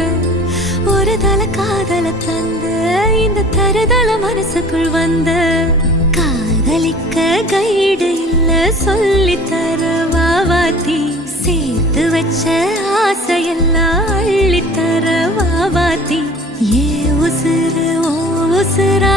வந்து ஒரு தல காதல தந்த இந்த தருதல மனசுக்குள் வந்த காதலிக்க கைடு இல்ல சொல்லி தர வாவாத்தி சேர்த்து வச்ச ஆசையெல்லாம் அள்ளி தர வாவாத்தி ஏ உசுறு ஓ உசுரா